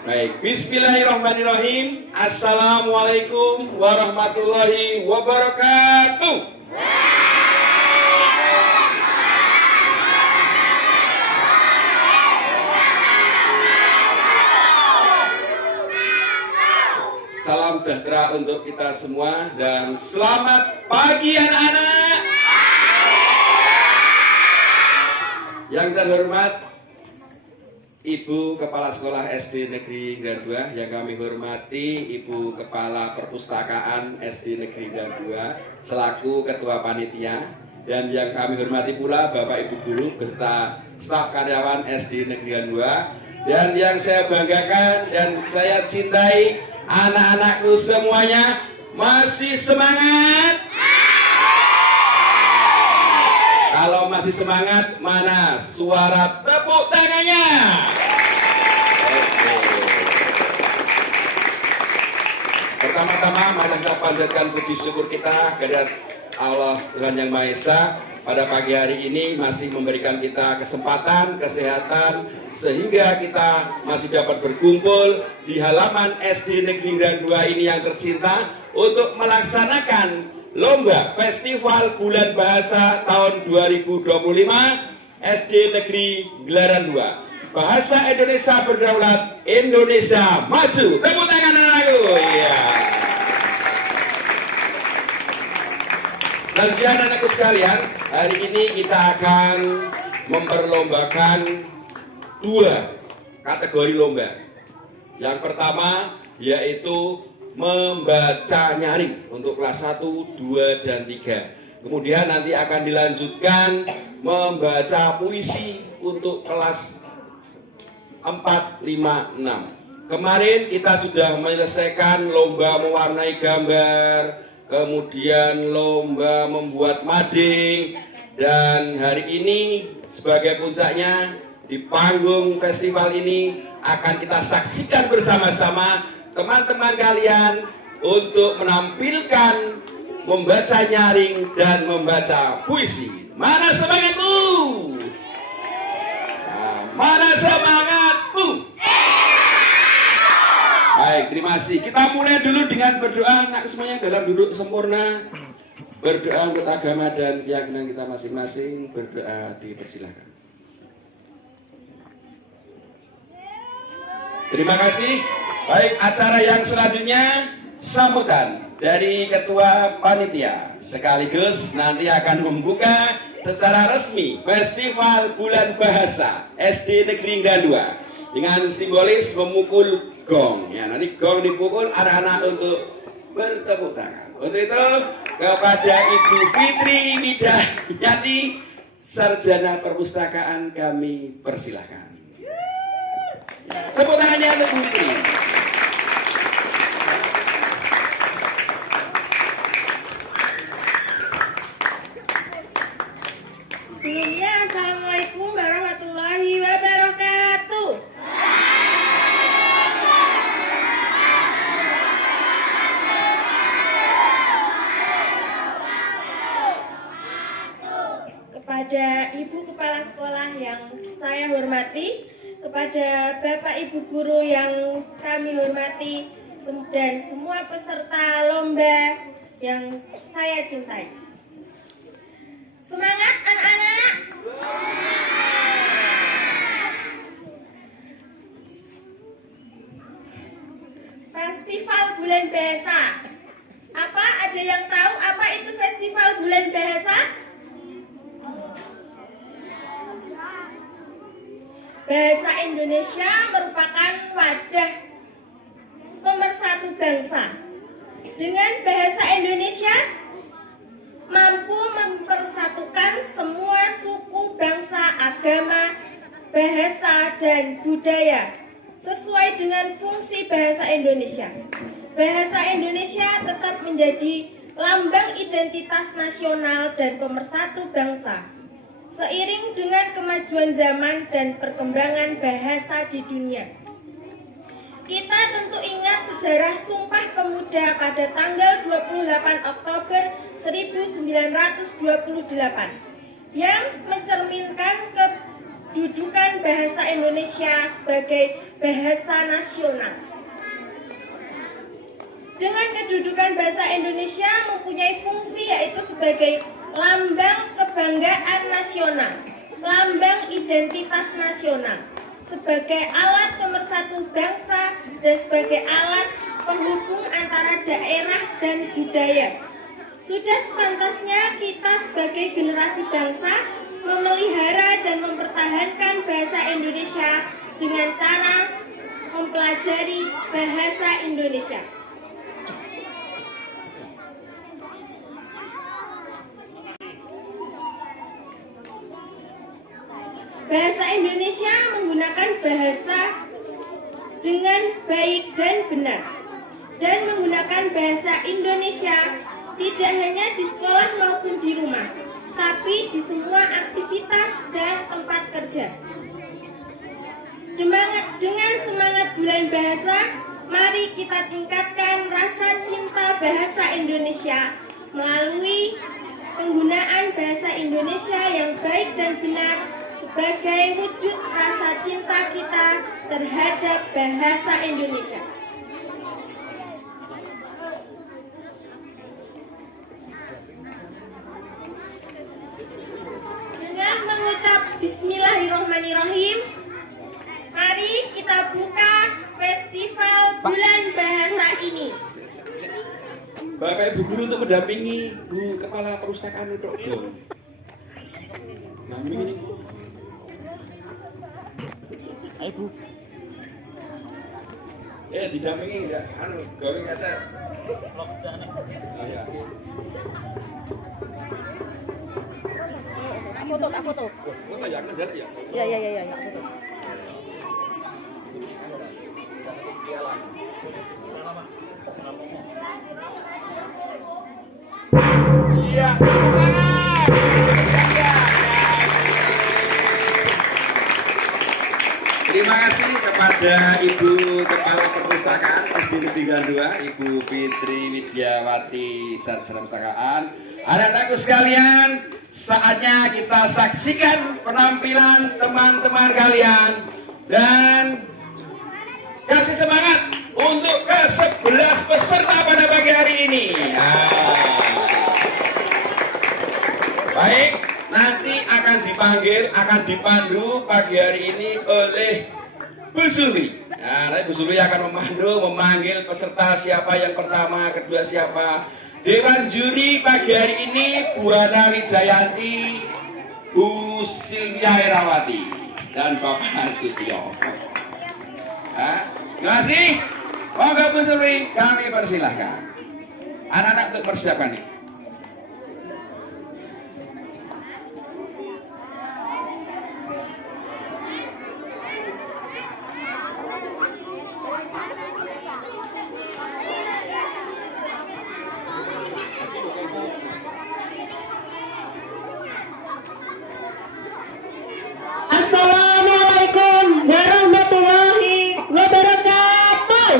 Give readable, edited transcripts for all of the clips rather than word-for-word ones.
Baik, bismillahirrahmanirrahim. Assalamualaikum warahmatullahi wabarakatuh. Salam sejahtera untuk kita semua dan selamat pagi anak-anak. Yang terhormat Ibu Kepala Sekolah SD Negeri Negran 2, yang kami hormati Ibu Kepala Perpustakaan SD Negeri Negran 2 selaku Ketua Panitia, dan yang kami hormati pula Bapak Ibu Guru beserta staf karyawan SD Negeri Negran 2, dan yang saya banggakan dan saya cintai, anak-anakku semuanya masih semangat? Kalau masih semangat, mana suara tepuk tangannya? Oke. Pertama-tama mari kita panjatkan puji syukur kita kepada Allah Tuhan Yang Maha Esa, pada pagi hari ini masih memberikan kita kesempatan, kesehatan, sehingga kita masih dapat berkumpul di halaman SD Negeri Negran 2 ini yang tercinta untuk melaksanakan Lomba Festival Bulan Bahasa tahun 2025 SD Negeri Gelaran 2. Bahasa Indonesia berdaulat, Indonesia maju. Tepuk tangan anakku. Iya. Dan anak-anakku sekalian, hari ini kita akan memperlombakan dua kategori lomba. Yang pertama yaitu membaca nyaring untuk kelas 1, 2, dan 3. Kemudian nanti akan dilanjutkan membaca puisi untuk kelas 4, 5, 6. Kemarin kita sudah menyelesaikan lomba mewarnai gambar, kemudian lomba membuat mading, dan hari ini sebagai puncaknya di panggung festival ini akan kita saksikan bersama-sama teman-teman kalian untuk menampilkan membaca nyaring dan membaca puisi. Mana semangatmu? Nah, mana semangatmu? Baik, terima kasih. Kita mulai dulu dengan berdoa. Anak semuanya dalam duduk sempurna, berdoa untuk agama dan keyakinan kita masing-masing. Berdoa, dipersilakan. Terima kasih. Baik, acara yang selanjutnya sambutan dari Ketua Panitia, sekaligus nanti akan membuka secara resmi Festival Bulan Bahasa SD Negeri Negran 2 dengan simbolis memukul gong. Ya, nanti gong dipukul, anak-anak untuk bertepuk tangan. Untuk itu kepada Ibu Fitri Widyati, Sarjana Perpustakaan, kami persilahkan. Tepuk tangannya untuk Fitri. Sebelumnya, Assalamualaikum warahmatullahi wabarakatuh. Kepada Ibu Kepala Sekolah yang saya hormati, kepada Bapak Ibu Guru yang kami hormati, dan semua peserta lomba yang saya cintai. Semangat anak-anak! Festival Bulan Bahasa. Apa? Ada yang tahu apa itu Festival Bulan Bahasa? Bahasa Indonesia merupakan wadah pemersatu bangsa. Dengan bahasa Indonesia mampu mempersatukan semua suku, bangsa, agama, bahasa, dan budaya sesuai dengan fungsi bahasa Indonesia. Bahasa Indonesia tetap menjadi lambang identitas nasional dan pemersatu bangsa. Seiring dengan kemajuan zaman dan perkembangan bahasa di dunia, kita tentu ingat sejarah Sumpah Pemuda pada tanggal 28 Oktober 1928 yang mencerminkan kedudukan bahasa Indonesia sebagai bahasa nasional. Dengan kedudukan bahasa Indonesia mempunyai fungsi yaitu sebagai lambang kebanggaan nasional, lambang identitas nasional, sebagai alat pemersatu bangsa dan sebagai alat penghubung antara daerah dan budaya. Sudah sepantasnya kita sebagai generasi bangsa memelihara dan mempertahankan bahasa Indonesia dengan cara mempelajari bahasa Indonesia. Bahasa Indonesia menggunakan bahasa dengan baik dan benar, dan menggunakan bahasa Indonesia tidak hanya di sekolah maupun di rumah, tapi di semua aktivitas dan tempat kerja. Dengan semangat bulan bahasa, mari kita tingkatkan rasa cinta bahasa Indonesia melalui penggunaan bahasa Indonesia yang baik dan benar sebagai wujud rasa cinta kita terhadap bahasa Indonesia. Dengan mengucap Bismillahirrahmanirrahim, mari kita buka Festival Bulan Bahasa ini. Bapak Ibu guru untuk mendampingi Bu Kepala Perpustakaan untuk Nah, ini. Ayo Bu. Didampingi ya, gawe kaset. Oh ya. Tak foto. Foto ya, kerja ya. Ya, foto. Iya, terima kasih kepada Ibu Kepala Perpustakaan SD Negeri 2, Ibu Fitri Widyawati Sarjana Perpustakaan. Anak-anakku sekalian, saatnya kita saksikan penampilan teman-teman kalian dan kasih semangat untuk ke-11 peserta pada pagi hari ini. Baik, nanti akan dipanggil, akan dipandu pagi hari ini oleh Bu Sulwi. Nah, Bu Sulwi akan memanggil peserta siapa yang pertama, kedua siapa. Dewan juri pagi hari ini Bu Hana Wijayanti, Bu Silvia Herawati, dan Bapak Sutio. Terima kasih. Monggo Bu Sulwi, kami persilahkan. Anak-anak untuk persiapan ini. Assalamualaikum warahmatullahi wabarakatuh.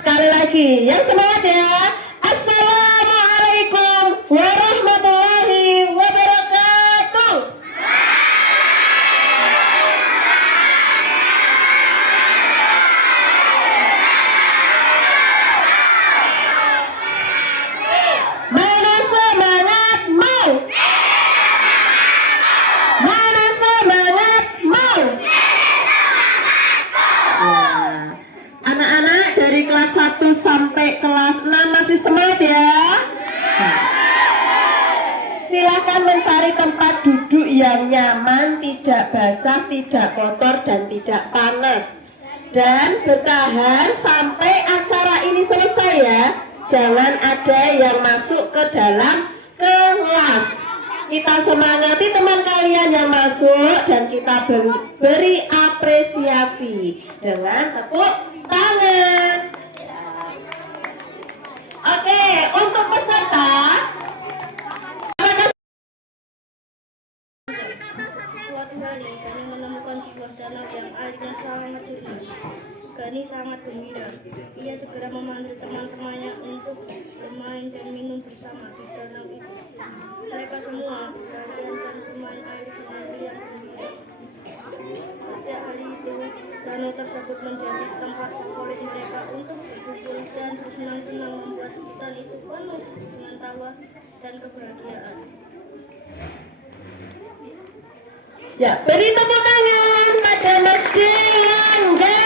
Sekali lagi, yang semangat ya. Assalamualaikum warahmatullahi wabarakatuh. Mana semangatmu? Mana semangatmu? Nah, anak-anak dari kelas 1 sampai kelas 6 masih semangat ya? Nah, silakan mencari tempat duduk yang nyaman, tidak basah, tidak kotor, dan tidak panas. Dan bertahan sampai acara ini selesai ya. Jangan ada yang masuk ke dalam kelas. Kita semangati teman kalian yang masuk dan kita beri apresiasi dengan tepuk tangan. Oke, untuk peserta, Suatu hari kami menemukan sebuah danau yang airnya sangat jernih. Gani sangat gembira. Ia segera memanggil teman-temannya untuk bermain dan minum bersama di danau itu. Mereka semua berlarian dan bermain air dengan riang gembira. Sejak hari itu, danau tersebut menjadi tempat favorit mereka untuk berkumpul dan bersenang-senang, membuat hutan itu penuh dengan tawa dan kebahagiaan. Ya, beri tepuk tangan pada Mas Delangga.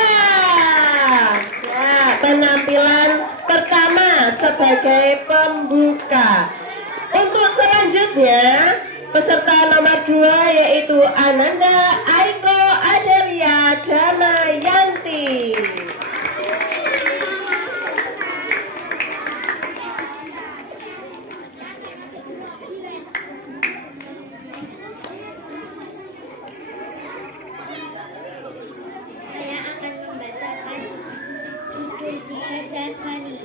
Ya, penampilan pertama sebagai pembuka. Untuk selanjutnya, peserta nomor 2 yaitu Ananda Aiko Adelia Damayanti. Saya akan membacakan judul Si Gajah Gani.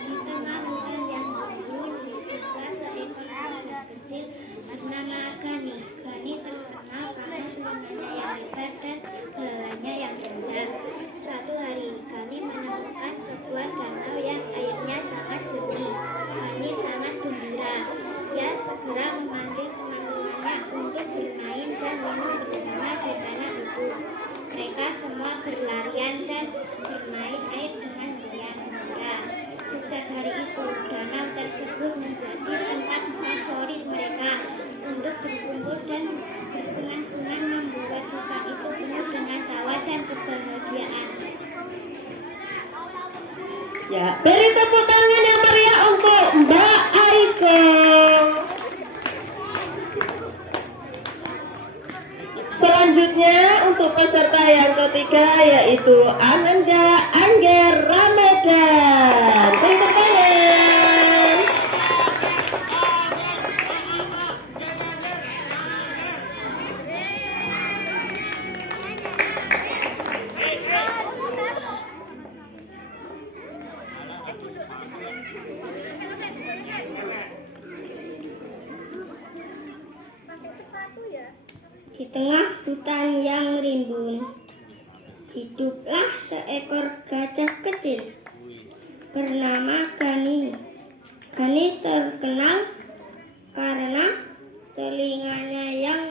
Di tengah hutan yang gembur hiduplah seekor gajah kecil bernama Gani. Gani terkenal karena telinganya yang lebar dan belalainya yang kencang. Suatu hari, Gani menemukan sebuah danau yang airnya sangat jernih. Gani sangat gembira. Ia segera memanggil teman-temannya untuk bermain dan minum bersama di danau itu. Mereka semua berlarian dan bermain air dengan riang gembira. Sejak hari itu, danau tersebut menjadi tempat favorit mereka untuk berkumpul dan bersenang-senang, membuat hutan itu penuh dengan tawa dan kebahagiaan. Ya, beri tepuk tangan yang meriah untuk Mbak Aiko. Selanjutnya untuk peserta yang ketiga yaitu Ananda Angger Ramadan. Beri tepuk tangan. Di tengah hutan yang rimbun, hiduplah seekor gajah kecil bernama Gani. Gani terkenal karena telinganya yang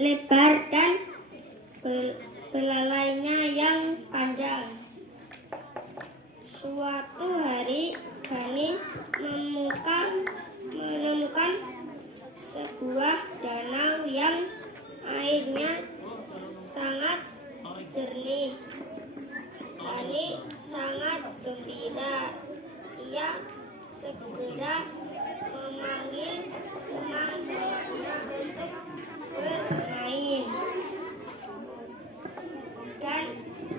lebar dan belalainya yang panjang. Suatu hari, Gani menemukan sebuah danau yang airnya sangat jernih. Gani sangat gembira. Ia segera memanggil teman-temannya untuk bermain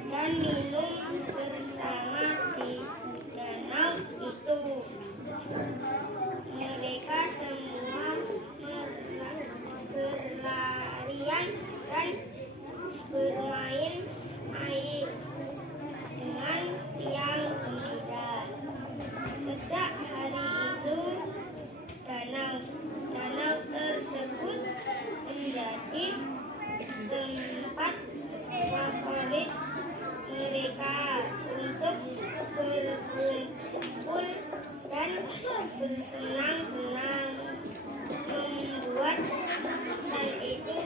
dan minum bersama di danau itu. Mereka semua berlarian dan bermain air dengan riang gembira. Sejak hari itu, danau tersebut menjadi tempat favorit mereka untuk berkumpul dan bersenang-senang, membuat hutan itu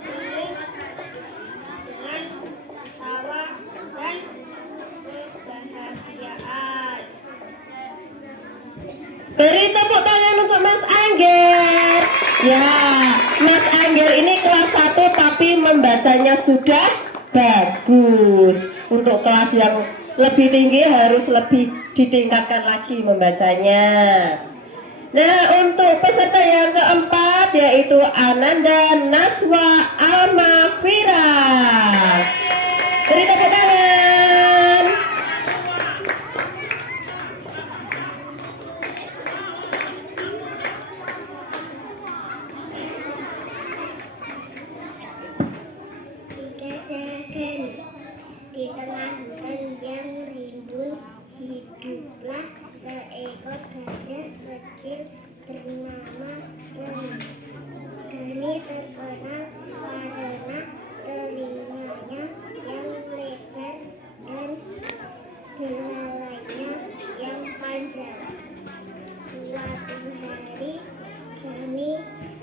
penuh dengan tawa dan kebahagiaan. Beri tepuk tangan untuk Mas Angger. Ya, Mas Angger ini kelas 1 tapi membacanya sudah bagus. Untuk kelas yang lebih tinggi harus lebih ditingkatkan lagi membacanya. Nah, untuk peserta yang keempat yaitu Ananda Naswa Almafira. Beri tepuk tangan. Di tengah hutan yang rimbun, hiduplah seekor gajah kecil bernama Gani. Gani terkenal saja. Suatu hari kami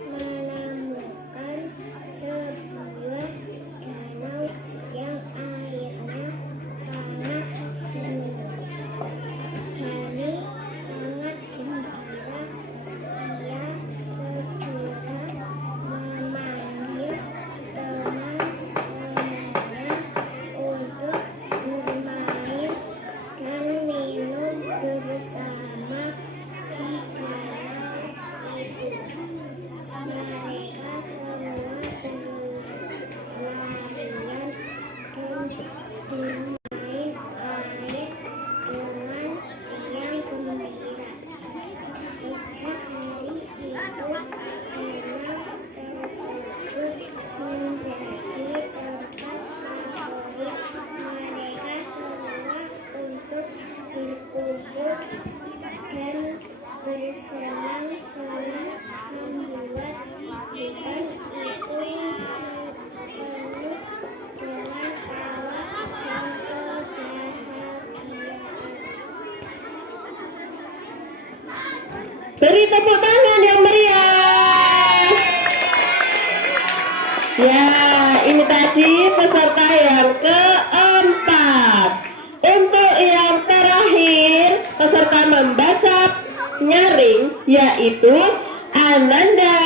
menemukan sebuah danau yang airnya sangat jernih. Kami sangat gembira. Ia segera memanggil teman-temannya untuk bermain dan minum bersama di danau itu. Mereka semua berlarian dan bermain air dengan riang gembira. Sejak hari itu, danau tersebut menjadi tempat favorit mereka semua untuk berkumpul dan bersenang-senang, membuat hutan itu penuh dengan tawa dan kebahagiaan. Beri tepuk tangan yang meriah. Ya, ini tadi peserta yang keempat. Untuk yang terakhir, peserta membaca nyaring yaitu Ananda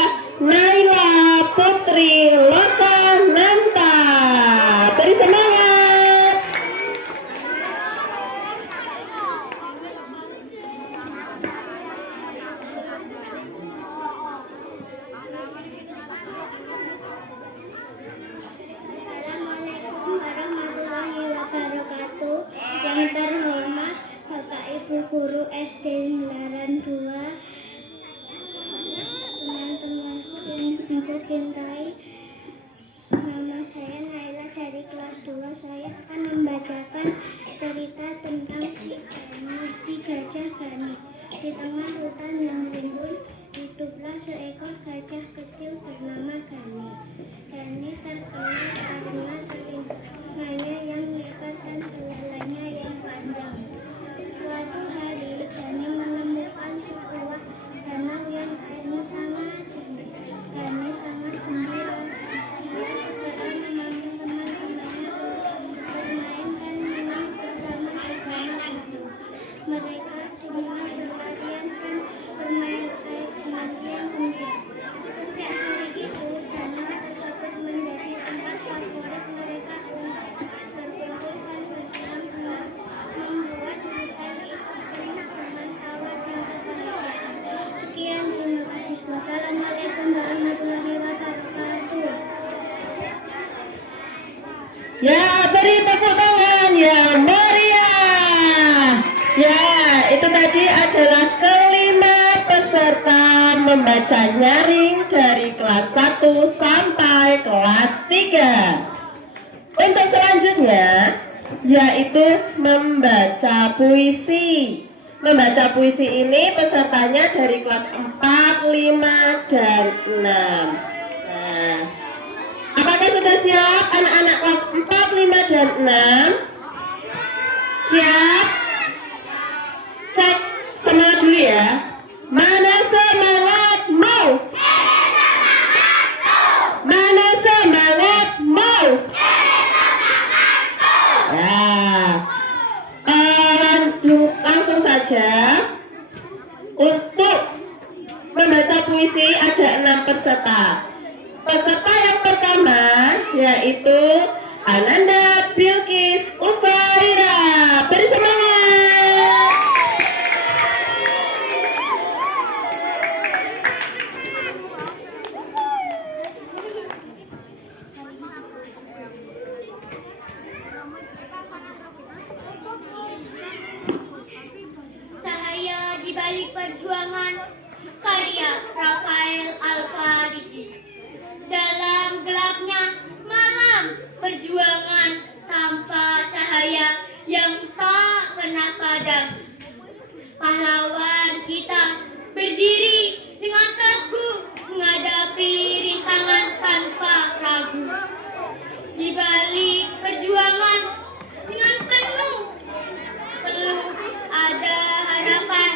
Naila Putri Lokananta. Beri semangat. Assalamualaikum warahmatullahi wabarakatuh. Yang terhormat Bapak Ibu Guru SD Negara 2, teman-temanku yang aku cintai, nama saya Naila dari kelas 2. Saya akan membacakan cerita tentang si gajah Gani. Di tengah hutan yang rimbun, hiduplah seekor gajah kecil bernama Gani. Gani terkenal karena telinganya yang lebar dan belalainya yang panjang. Suatu hari, Gani menemukan sebuah danau yang airnya sangat jernih. Gani sangat gembira. Dia segera memanggil teman-temannya untuk bermain dan minum bersama di danau itu. Mereka semua berlarian dan bermain air dengan riang gembira. Sejak hari itu, danau tersebut menjadi tempat favorit mereka untuk berkumpul dan bersenang-senang, membuat hutan itu penuh dengan tawa dan kebahagiaan. Sekian, terima kasih. Wassalamualaikum warahmatullahi wabarakatuh. Ya, beri tepuk tangan yang meriah. Ya, itu tadi adalah kelima peserta membaca nyaring dari kelas 1 sampai kelas 3. Untuk selanjutnya yaitu membaca puisi. Membaca puisi ini pesertanya dari kelas 4, 5, dan 6. Nah, apakah sudah siap anak-anak kelas 4, 5, dan 6? Siap? Cek semangat dulu ya. Mana semangatmu? Mana semangatmu? Ya, langsung saja. Untuk membaca puisi ada 6 peserta. Peserta yang pertama yaitu Ananda Bilkis Ufaira. Beri semangat. Cahaya di balik perjuangan, karya Rafael Alfarisi. Dalam gelapnya malam perjuangan tanpa cahaya yang tak pernah padam, pahlawan kita berdiri dengan teguh menghadapi rintangan tanpa ragu. Di balik perjuangan dengan penuh ada harapan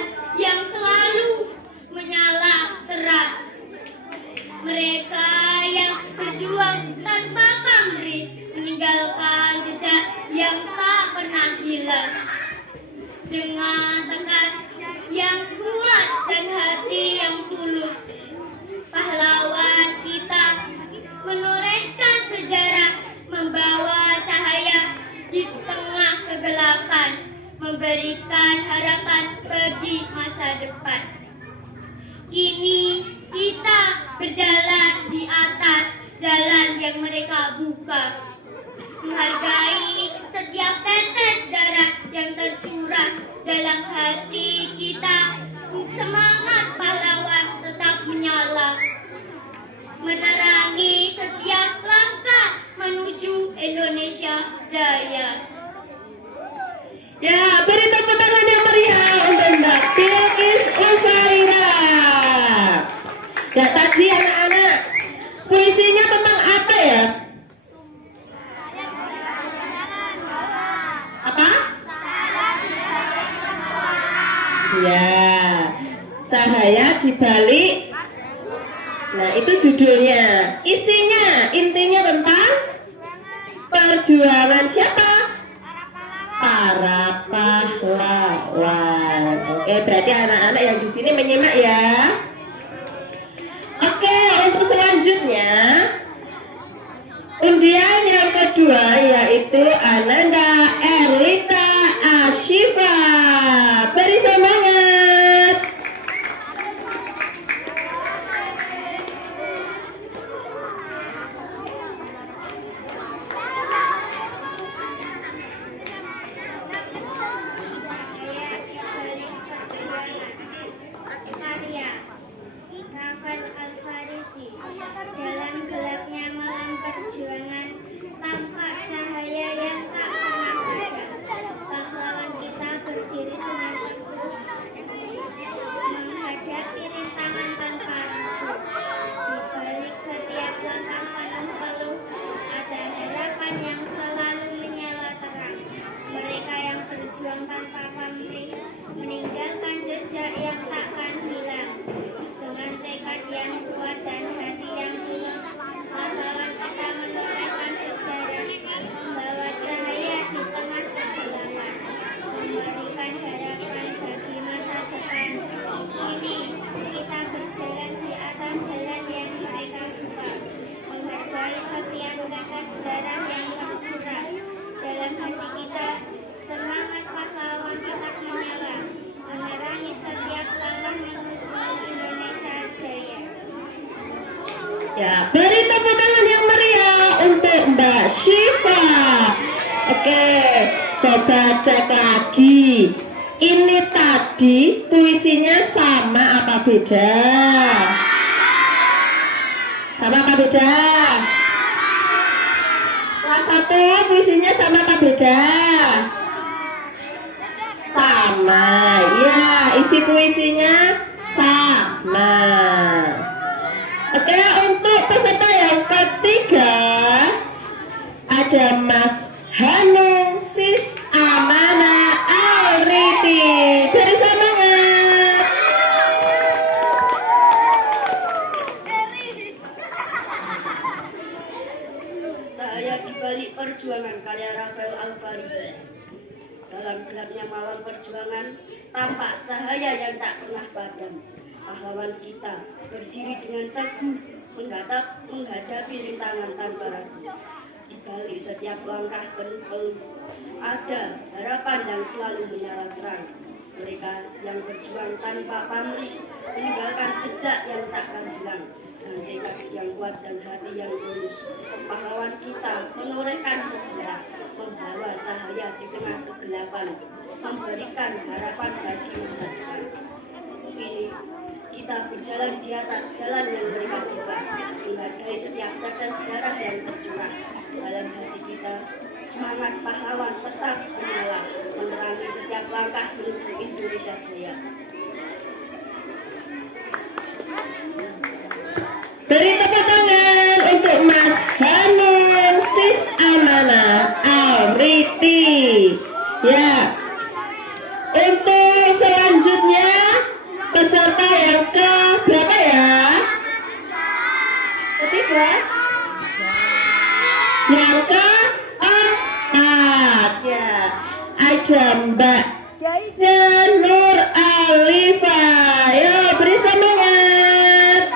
dengan tekad yang kuat dan hati yang tulus. Pahlawan kita menorehkan sejarah, membawa cahaya di tengah kegelapan, memberikan harapan bagi masa depan. Kini kita berjalan di atas jalan yang mereka buka, menghargai setiap tetes darah yang tercurah dalam hati kita. Semangat pahlawan tetap menyala, menerangi setiap langkah menuju Indonesia Jaya. Ya, beri tepuk tangan yang meriah untuk Mbak Bilqis Uzaira. Ya, tadi anak-anak puisinya tentang apa ya? Apa? Ya, cahaya di balik. Nah, itu judulnya. Isinya, intinya tentang perjuangan siapa? Para pahlawan. Oke, berarti anak-anak yang di sini menyimak ya. Oke, untuk selanjutnya undian yang kedua yaitu Ananda Erlita Ashifa. Beri semangat. Karya Rafael Al-Farisi. Dalam gelapnya malam perjuangan, tampak cahaya yang tak pernah padam. Pahlawan kita berdiri dengan teguh, menghadapi rintangan tanpa ragu. Di balik setiap langkah penuh peluh, ada harapan yang selalu menyala terang. Mereka yang berjuang tanpa pamrih, meninggalkan jejak yang takkan hilang. Dengan tekad yang kuat dan hati yang tulus, pahlawan kita menorehkan sejarah, membawa cahaya di tengah kegelapan, memberikan harapan bagi masa depan. Kini kita berjalan di atas jalan yang mereka buka, menghargai setiap tetes darah yang tercurah dalam hati kita. Semangat pahlawan tetap menyala, menerangi setiap langkah menuju Indonesia Jaya. Ya, beri tepuk tangan yang meriah untuk Mbak Syifa. Oke, coba cek lagi. Ini tadi puisinya sama apa beda? Sama apa beda? Kelas 1 puisinya sama apa beda? Sama. Ya, isi puisinya sama. Oke, untuk peserta yang ketiga ada Mas Hanung Sis Amana Alriti. Beri semangat. Cahaya di balik perjuangan karya Rafael Al-Farisi. Dalam gelapnya malam perjuangan, tampak cahaya yang tak pernah padam. Pahlawan kita berdiri dengan teguh, menghadapi rintangan tanpa ragu. Di balik setiap langkah penuh peluh, ada harapan yang selalu menyala terang. Mereka yang berjuang tanpa pamrih, meninggalkan jejak yang takkan hilang. Dengan tekad yang kuat dan hati yang tulus, pahlawan kita menorehkan sejarah, membawa cahaya di tengah kegelapan, memberikan harapan bagi masa depan. Kini kita berjalan di atas jalan yang mereka buka, menghargai setiap tetes darah yang tercurah dalam hati kita. Semangat pahlawan tetap menyala, menerangi setiap langkah menuju Indonesia Jaya. Beri tepuk tangan untuk Mas Hanung Sis Amana Alriti. Ya, untuk selanjutnya peserta yang ke berapa ya? Ketiga? Yang keempat. Ya, ada Mbak dan Nur Alifa. Yuk beri semangat.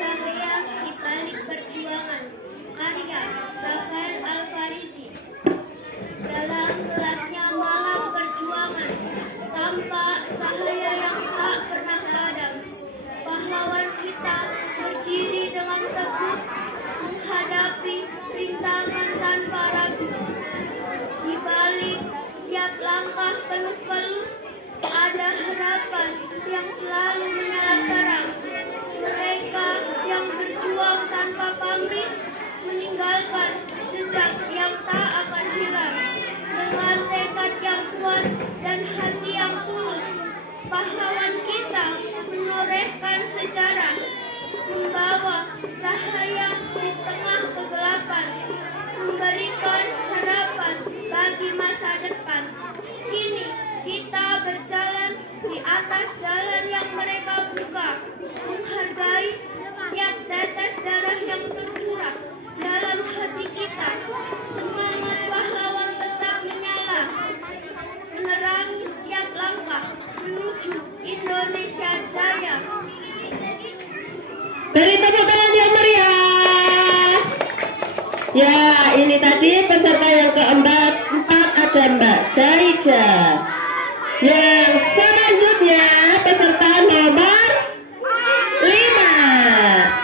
Cahaya di balik perjuangan, karya Rafael Alfarisi. Dalam gelapnya malam perjuangan, tampak cahaya yang tak pernah padam. Pahlawan kita berdiri dengan teguh, menghadapi rintangan tanpa ragu. Di balik setiap langkah peluh-peluh, ada harapan yang selalu menyala terang. Mereka yang berjuang tanpa pamrih, meninggalkan jejak yang tak akan hilang. Dengan tekad yang kuat dan hati yang tulus, pahlawan kita menorehkan sejarah, membawa cahaya di tengah kegelapan, memberikan harapan bagi masa depan. Kini kita berjalan di atas jalan yang mereka buka, menghargai setiap tetes darah yang tercurah dalam hati kita. Semangat pahlawan tetap menyala, menerangi setiap langkah menuju Indonesia Jaya. Beri tepuk tangan yang meriah. Ya, ini tadi peserta yang keempat ada Mbak Daida. Yang selanjutnya peserta nomor 5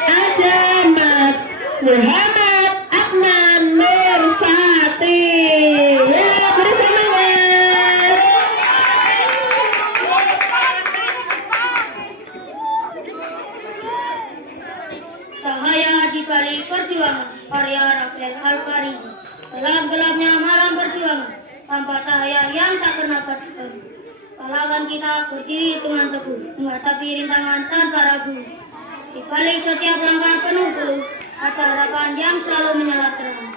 ada Mas Muhammad Adnan Nur Fatih. Ya, beri semangat. Cahaya di balik perjuangan, karya Rafael Alfarisi. Dalam gelapnya malam perjuangan, tanpa cahaya yang tak pernah padam. Pahlawan kita berdiri dengan teguh, menghadapi rintangan tanpa ragu. Di balik setiap langkah penuh peluh, ada harapan yang selalu menyala terang.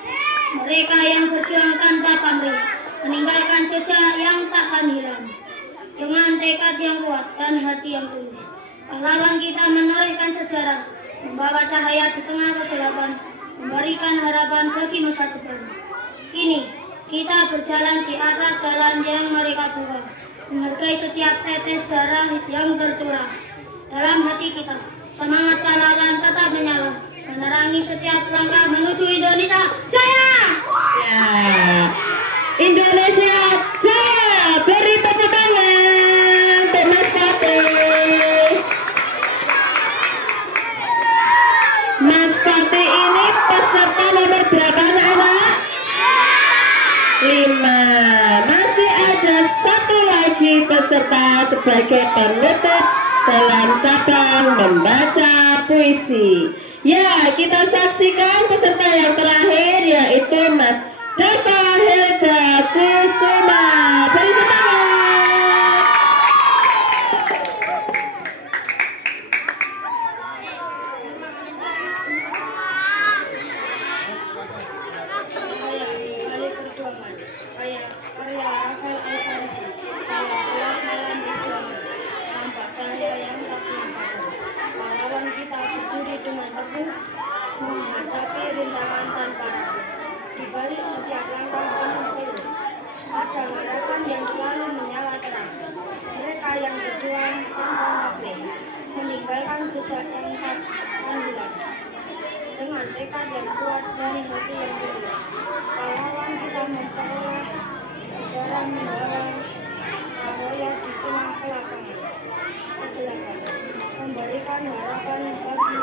Mereka yang berjuang tanpa pamrih, meninggalkan jejak yang takkan hilang. Dengan tekad yang kuat dan hati yang tulus, pahlawan kita menorehkan sejarah, membawa cahaya di tengah kegelapan, memberikan harapan bagi masa depan. Kini kita berjalan di atas jalan yang mereka buka, menghargai setiap tetes darah yang tercurah dalam hati kita. Semangat pahlawan tetap menyala, menerangi setiap langkah menuju Indonesia Jaya. Ya, Indonesia Jaya. Beri tepuk tangan untuk Mas Fatih. Mas Fatih ini peserta nomor berapa anak? 5. Masih ada satu lagi peserta sebagai penutup dalam cabang membaca puisi. Ya, kita saksikan peserta yang terakhir yaitu Mas Dava Helga Kusuma. Beri semangat. Balik perjuangan, karya Rafael Alfarisi. Dalam gelap malam perjuangan, tampak cahaya yang tak pernah padam. Pahlawan kita berdiri dengan teguh, menghadapi rintangan tanpa ragu. Di balik setiap langkah penuh peluh, ada harapan yang selalu menyala terang. Mereka yang berjuang tanpa pamrih, meninggalkan jejak yang tak akan hilang. Dengan tekad yang kuat dari hati yang tulus, pahlawan kita memperoleh sejarah, membawa cahaya di tengah kegelapan, memberikan harapan bagi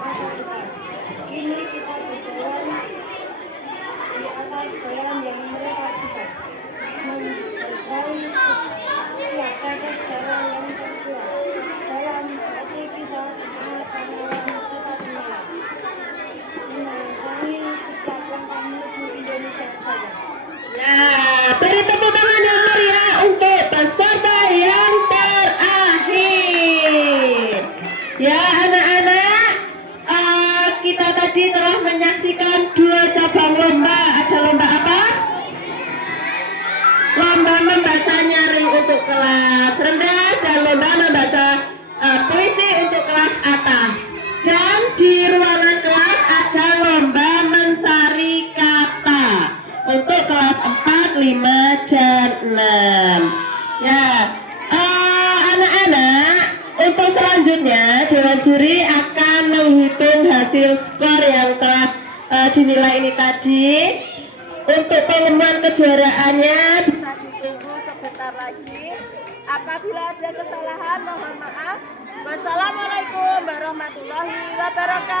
masa depan. Kini kita berjalan di atas jalan yang mereka buka, menghargai setiap tetes darah yang tercurah dalam hati kita. Semangat pahlawan tetap menyala, menerangi setiap langkah menuju Indonesia Jaya. Ya, untuk kelas rendah dan lomba membaca puisi untuk kelas atas. Dan di ruangan kelas ada lomba mencari kata untuk kelas 4, 5, dan 6. Ya, anak-anak, untuk selanjutnya Dewan Juri akan menghitung hasil skor yang telah dinilai ini tadi. Untuk pengumuman kejuaraannya bisa ditunggu sebentar lagi. Apabila ada kesalahan mohon maaf. Wassalamualaikum warahmatullahi wabarakatuh.